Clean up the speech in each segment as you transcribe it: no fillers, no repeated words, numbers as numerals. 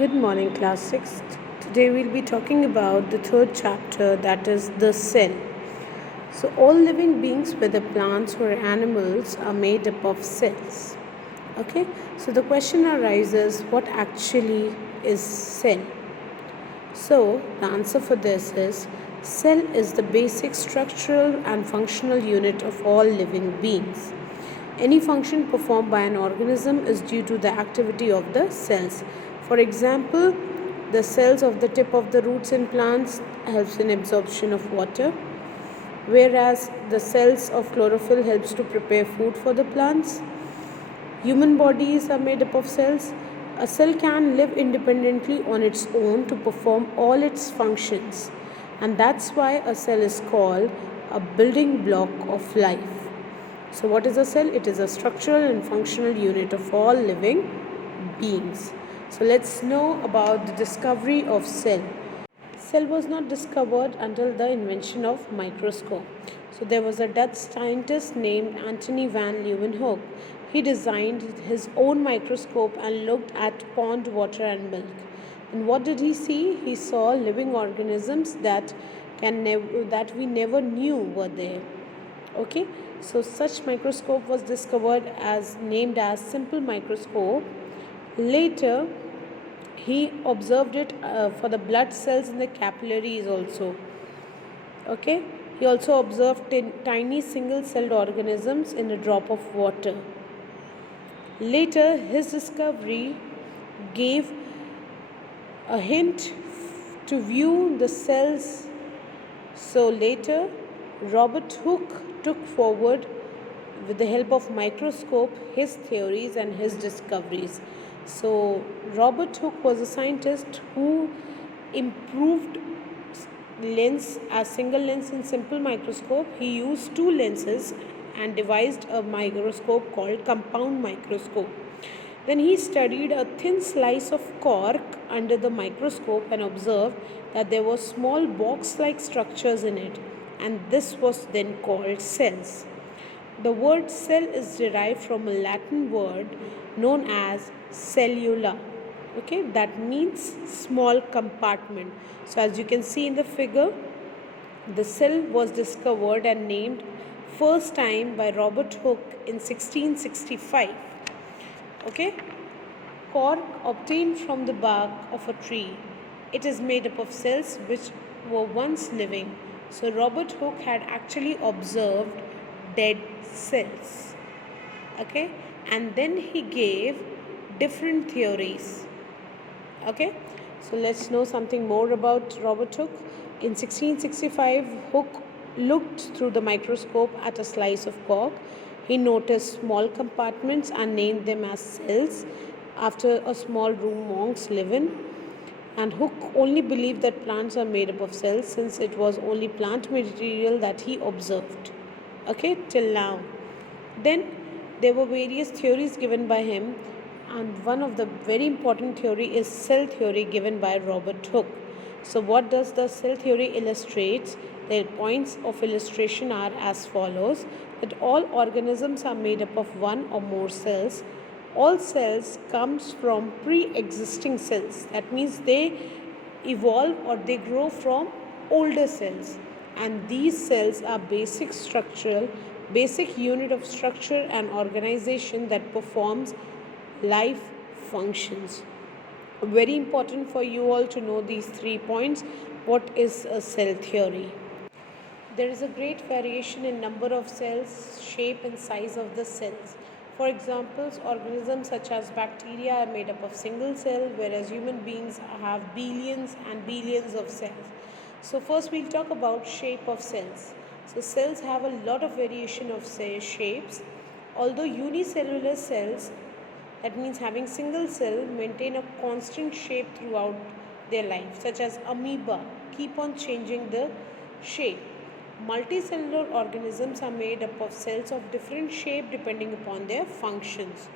Good morning, class 6. Today we'll be talking about the third chapter, that is the cell. So, all living beings, whether plants or animals, are made up of cells. Okay, so the question arises, what actually is cell? So, the answer for this is cell is the basic structural and functional unit of all living beings. Any function performed by an organism is due to the activity of the cells. For example, the cells of the tip of the roots in plants helps in absorption of water, whereas the cells of chlorophyll helps to prepare food for the plants. Human bodies are made up of cells. A cell can live independently on its own to perform all its functions, and that's why a cell is called a building block of life. So, what is a cell? It is a structural and functional unit of all living beings. So, let's know about the discovery of cell. Cell was not discovered until the invention of microscope. So there was a Dutch scientist named Antony van Leeuwenhoek. He designed his own microscope and looked at pond water and milk. And what did he see? He saw living organisms that we never knew were there. Okay, so such microscope was discovered as named as simple microscope. Later, he observed it for the blood cells in the capillaries also. Okay, he also observed tiny single celled organisms in a drop of water. Later, his discovery gave a hint to view the cells. So later, Robert Hooke took forward, with the help of microscope, his theories and his discoveries. So Robert Hooke was a scientist who improved lens as single lens in simple microscope. He used two lenses and devised a microscope called compound microscope. Then he studied a thin slice of cork under the microscope and observed that there were small box-like structures in it, and this was then called cells. The word cell is derived from a Latin word known as cellula. Okay, that means small compartment. So as you can see in the figure, the cell was discovered and named first time by Robert Hooke in 1665. Okay, cork obtained from the bark of a tree. It is made up of cells which were once living. So Robert Hooke had actually observed dead cells. Okay, and then he gave different theories. Okay, so let's know something more about Robert Hooke. In 1665, Hooke looked through the microscope at a slice of cork. He noticed small compartments and named them as cells after a small room monks live in. And Hooke only believed that plants are made up of cells since it was only plant material that he observed. Okay, till now. Then there were various theories given by him, and one of the very important theory is cell theory given by Robert Hooke. So what does the cell theory illustrates? The points of illustration are as follows: that all organisms are made up of one or more cells. All cells comes from pre-existing cells. That means they evolve or they grow from older cells, and these cells are basic unit of structure and organization that performs life functions. Very important for you all to know these 3 points. What is a cell theory? There is a great variation in number of cells, shape and size of the cells. For example, organisms such as bacteria are made up of single cell, whereas human beings have billions and billions of cells. So first we'll talk about shape of cells. So cells have a lot of variation of shapes. Although unicellular cells, that means having single cell, maintain a constant shape throughout their life, such as amoeba, keep on changing the shape. Multicellular organisms are made up of cells of different shape depending upon their functions.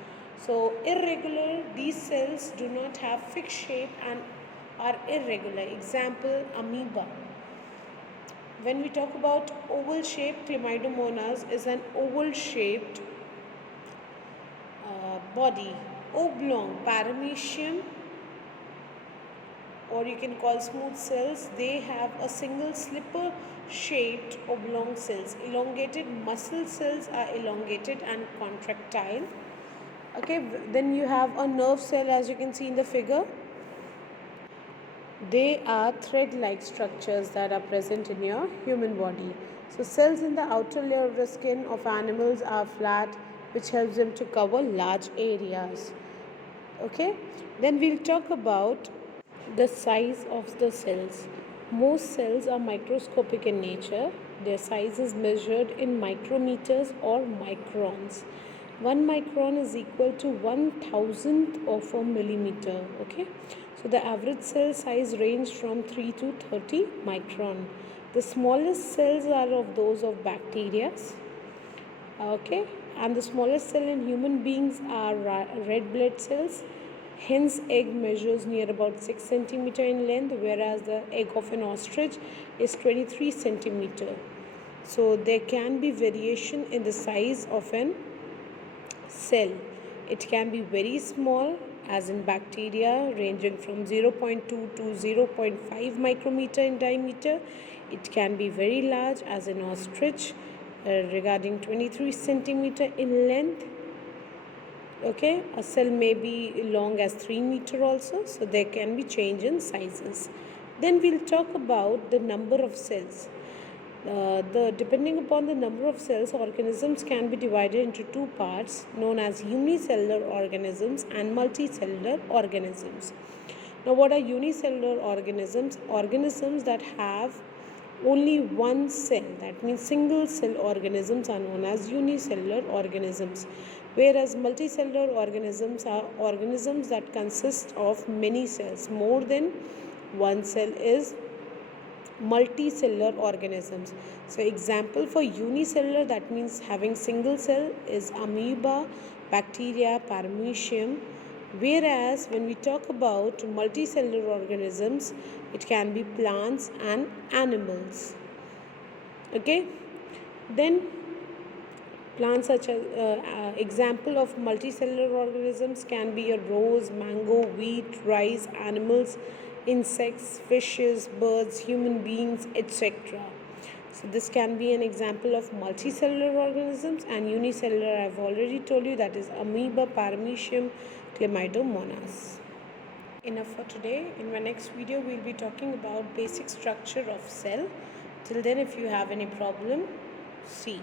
So irregular, these cells do not have fixed shape and are irregular. Example, amoeba. When we talk about oval shape, Chlamydomonas is an oval shaped body. Oblong, Paramecium or you can call smooth cells, they have a single slipper shaped oblong cells. Elongated muscle cells are elongated and contractile. Okay, then you have a nerve cell, as you can see in the figure. They are thread-like structures that are present in your human body. So cells in the outer layer of the skin of animals are flat, which helps them to cover large areas. Okay, then we'll talk about the size of the cells. Most cells are microscopic in nature. Their size is measured in micrometers or microns. 1 micron is equal to 1,000th of a millimeter. Okay, so the average cell size range from 3 to 30 micron. The smallest cells are of those of bacteria. Okay, and the smallest cell in human beings are red blood cells. Hen's egg measures near about 6 centimeter in length, whereas the egg of an ostrich is 23 centimeter. So there can be variation in the size of an cell. It can be very small, as in bacteria, ranging from 0.2 to 0.5 micrometer in diameter. It can be very large, as in ostrich, regarding 23 centimeter in length. Okay, a cell may be long as 3 meter also, so there can be change in sizes. Then we'll talk about the number of cells. Depending upon the number of cells, organisms can be divided into two parts known as unicellular organisms and multicellular organisms. Now, what are unicellular organisms? Organisms that have only one cell, that means single cell organisms, are known as unicellular organisms, whereas multicellular organisms are organisms that consist of many cells. More than one cell is multicellular organisms. So example for unicellular, that means having single cell, is amoeba, bacteria, paramecium. Whereas when we talk about multicellular organisms, it can be plants and animals. Okay, then plants such as example of multicellular organisms can be a rose, mango, wheat, rice, animals, insects, fishes, birds, human beings, etc. So this can be an example of multicellular organisms. And unicellular, I've already told you, that is amoeba, paramecium, chlamydomonas. Enough for today. In my next video, we'll be talking about basic structure of cell. Till then, if you have any problem, see.